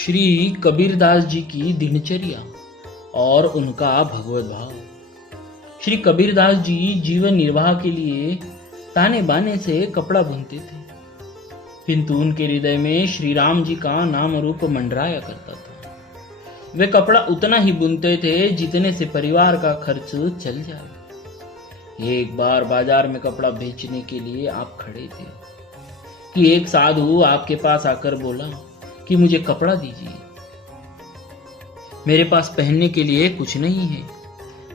श्री कबीरदास जी की दिनचर्या और उनका भगवत भाव। श्री कबीरदास जी जीवन निर्वाह के लिए ताने बाने से कपड़ा बुनते थे, किंतु उनके हृदय में श्री राम जी का नाम रूप मंडराया करता था। वे कपड़ा उतना ही बुनते थे जितने से परिवार का खर्च चल जाए। एक बार बाजार में कपड़ा बेचने के लिए आप खड़े थे कि एक साधु आपके पास आकर बोला कि मुझे कपड़ा दीजिए, मेरे पास पहनने के लिए कुछ नहीं है।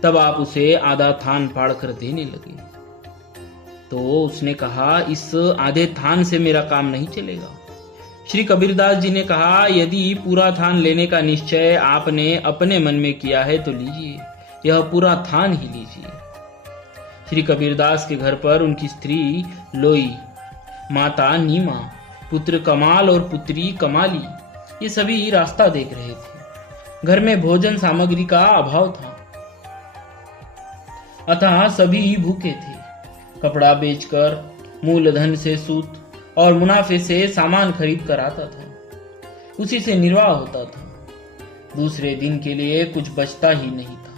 तब आप उसे आधा थान फाड़ कर देने लगे। तो उसने कहा, इस आधे थान से मेरा काम नहीं चलेगा। श्री कबीरदास जी ने कहा, यदि पूरा थान लेने का निश्चय आपने अपने मन में किया है तो लीजिए, यह पूरा थान ही लीजिए। श्री कबीरदास के घर पर उनकी स्त्री लोई, माता नीमा, पुत्र कमाल और पुत्री कमाली, ये सभी रास्ता देख रहे थे। घर में भोजन सामग्री का अभाव था, अतः सभी भूखे थे। कपड़ा बेचकर मूलधन से सूत और मुनाफे से सामान खरीद कर आता था, उसी से निर्वाह होता था। दूसरे दिन के लिए कुछ बचता ही नहीं था।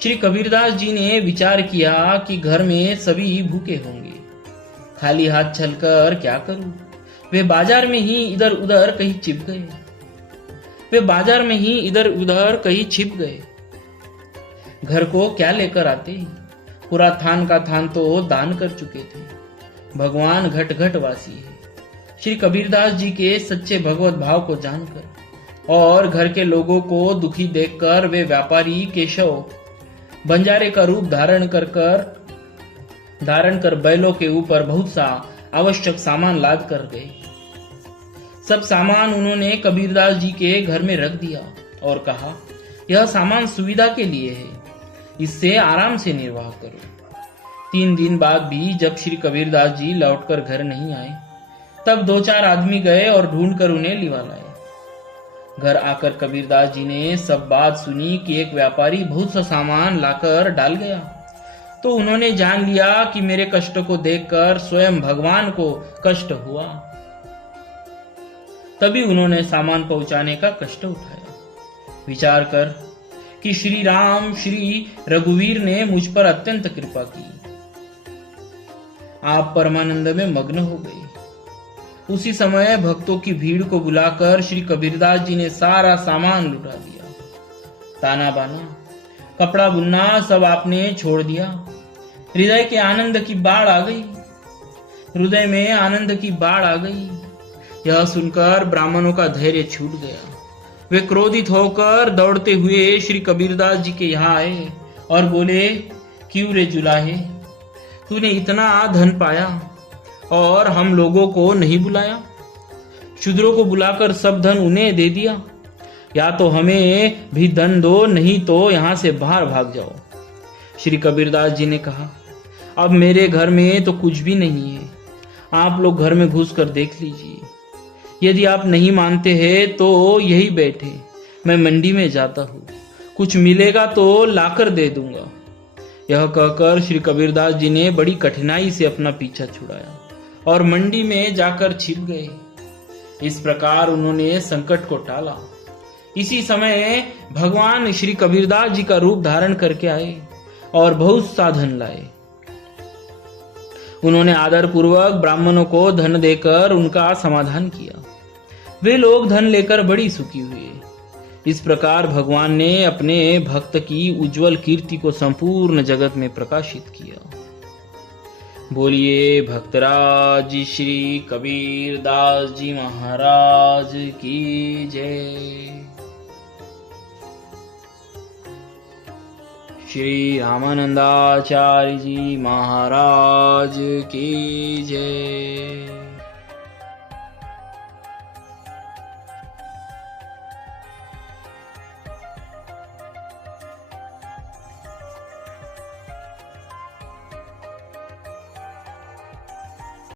श्री कबीरदास जी ने विचार किया कि घर में सभी भूखे होंगे, खाली हाथ चलकर क्या करूं। वे बाजार में ही इधर उधर कहीं छिप गए। घर को क्या लेकर आते, पूरा थान का थान तो दान कर चुके थे। भगवान घट घट वासी है। श्री कबीरदास जी के सच्चे भगवत भाव को जानकर और घर के लोगों को दुखी देखकर वे व्यापारी केशव बंजारे का रूप धारण कर बैलों के ऊपर बहुत सा आवश्यक सामान लाद कर गए। सब सामान उन्होंने कबीरदास जी के घर में रख दिया और कहा, यह सामान सुविधा के लिए है, इससे आराम से निर्वाह करो। 3 दिन बाद भी जब श्री कबीरदास जी लौटकर घर नहीं आए, तब 2-4 आदमी गए और ढूंढकर उन्हें लिवा लाए। घर आकर कबीरदास जी ने सब बात सुनी कि एक व्यापारी बहुत सा सामान लाकर डाल गया। तो उन्होंने जान लिया कि मेरे कष्ट को देखकर स्वयं भगवान को कष्ट हुआ। तभी उन्होंने सामान पहुंचाने का कष्ट उठाया, विचार कर कि श्री राम श्री रघुवीर ने मुझ पर अत्यंत कृपा की। आप परमानंद में मग्न हो गए। उसी समय भक्तों की भीड़ को बुलाकर श्री कबीरदास जी ने सारा सामान लुटा दिया। ताना बाना, कपड़ा बुनना सब आपने छोड़ दिया। हृदय में आनंद की बाढ़ आ गई। यह सुनकर ब्राह्मणों का धैर्य छूट गया। वे क्रोधित होकर दौड़ते हुए श्री कबीरदास जी के यहाँ आए और बोले, क्यों रे जुलाहे, तूने इतना धन पाया और हम लोगों को नहीं बुलाया? शूद्रों को बुलाकर सब धन उन्हें दे दिया। या तो हमें भी धन दो, नहीं तो यहाँ से बाहर भाग जाओ। श्री कबीरदास जी ने कहा, अब मेरे घर में तो कुछ भी नहीं है, आप लोग घर में घुस कर देख लीजिए। यदि आप नहीं मानते हैं तो यही बैठे, मैं मंडी में जाता हूँ, कुछ मिलेगा तो लाकर दे दूंगा। यह कहकर श्री कबीरदास जी ने बड़ी कठिनाई से अपना पीछा छुड़ाया और मंडी में जाकर छिप गए। इस प्रकार उन्होंने संकट को टाला। इसी समय भगवान श्री कबीरदास जी का रूप धारण करके आए और बहुत सा धन लाए। उन्होंने आदर पूर्वक ब्राह्मणों को धन देकर उनका समाधान किया। वे लोग धन लेकर बड़ी सुखी हुए। इस प्रकार भगवान ने अपने भक्त की उज्जवल कीर्ति को संपूर्ण जगत में प्रकाशित किया। बोलिए भक्तराज श्री कबीरदास जी महाराज की जय। श्री रामानंदाचार्य जी महाराज की जय।